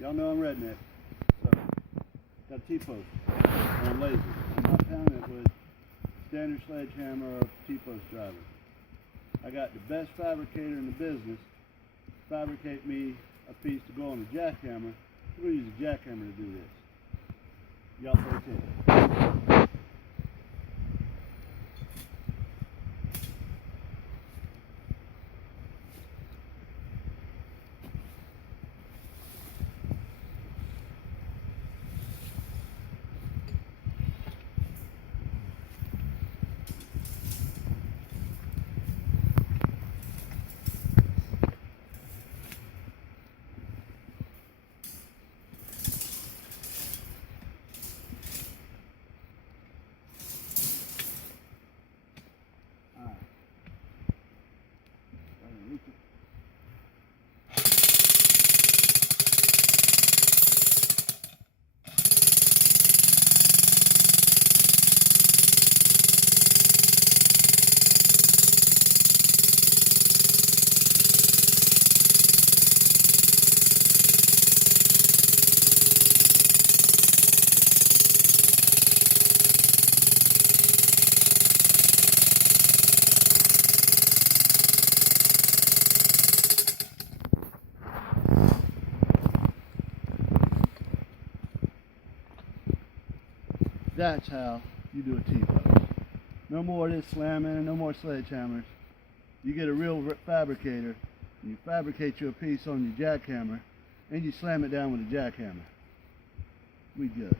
Y'all know I'm redneck. So, got a T-post and I'm lazy. I'm not pounding it with standard sledgehammer or T-post driver. I got the best fabricator in the business fabricate me a piece to go on a jackhammer. We're going to use a jackhammer to do this. Y'all pay attention. That's how you do a T-post. No more of this slamming and no more sledgehammers. You get a real fabricator, and you fabricate you a piece on your jackhammer, and you slam it down with a jackhammer. We good.